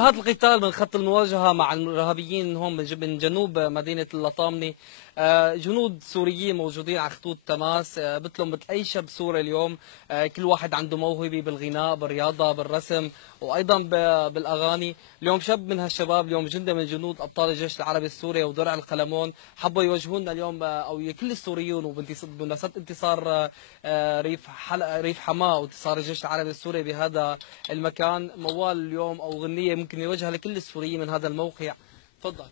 هذا القتال من خط المواجهة مع الإرهابيين هم من جنوب مدينة اللطامنة. جنود سوريين موجودين على خطوط تماس، مثلهم مثل أي شاب سوري اليوم. كل واحد عنده موهبة بالغناء، بالرياضة، بالرسم، وأيضا بالأغاني. اليوم شاب من هالشباب، اليوم جندي من جنود أبطال الجيش العربي السوري ودرع القلمون، حبوا يوجهونا اليوم أو كل السوريين وبمناسبة انتصار ريف حماة وانتصار الجيش العربي السوري بهذا المكان، موال اليوم أو غنية ممكن يوجهها لكل السوريين من هذا الموقع. تفضل.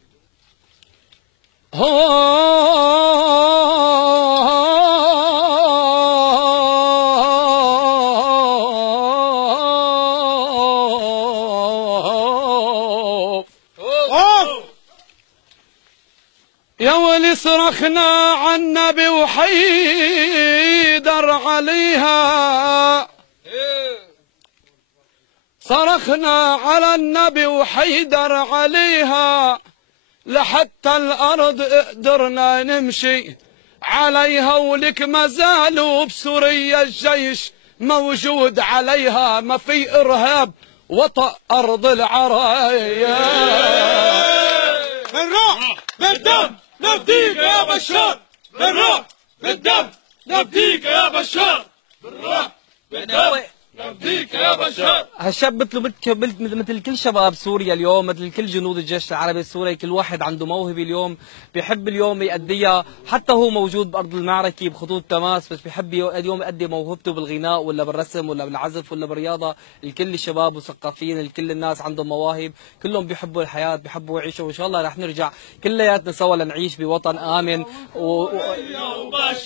يا ولي صرخنا عالنبي وحيدر عليها، صرخنا على النبي وحيدر عليها، لحتى الأرض قدرنا نمشي عليها، ولك ما زالوا بسوريا الجيش موجود عليها، ما في إرهاب وطأ أرض العرايا. بالروح بالدم نفديك يا بشار، بالروح بالدم نفديك يا بشار، بالروح بالدم نفديك يا بشار. هالشاب مثل كل شباب سوريا اليوم، مثل كل جنود الجيش العربي السوري، كل واحد عنده موهبه اليوم بيحب اليوم يأديها، حتى هو موجود بأرض المعركة بخطوط تماس، بس بيحب اليوم يأدي موهبته بالغناء ولا بالرسم ولا بالعزف ولا بالرياضة. الكل الشباب مثقفين، الكل الناس عندهم مواهب، كلهم بيحبوا الحياة، بيحبوا يعيشوا، وإن شاء الله رح نرجع كلياتنا سوا لنعيش بوطن آمن وبشار.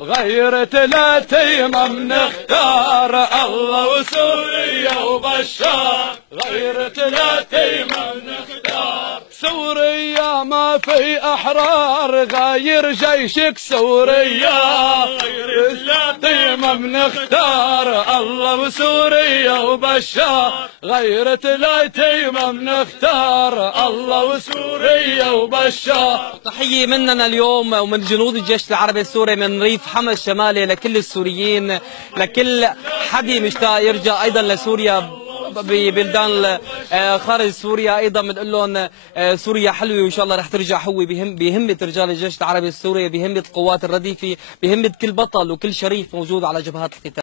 غير ثلاثة ما بنختار، الله وسوريا وبشار، غير ثلاثة ما بنختار، سوريا ما في أحرار، غير جيشك سوريا، غير ثلاثة ما بنختار، الله وسوريا وبشار، غير ثلاثة ما بنختار، الله وسوريا وبشار. تحية مننا اليوم ومن جنود الجيش العربي السوري من ريف حما الشمالي لكل السوريين، لكل حد مشتاق يرجع أيضا لسوريا ببلدان خارج سوريا. ايضا بنقول لهم سوريا حلوه وان شاء الله رح ترجع حلوه بهمه رجال الجيش العربي السوري، بهمه القوات الرديفه، بهمه كل بطل وكل شريف موجود على جبهات القتال.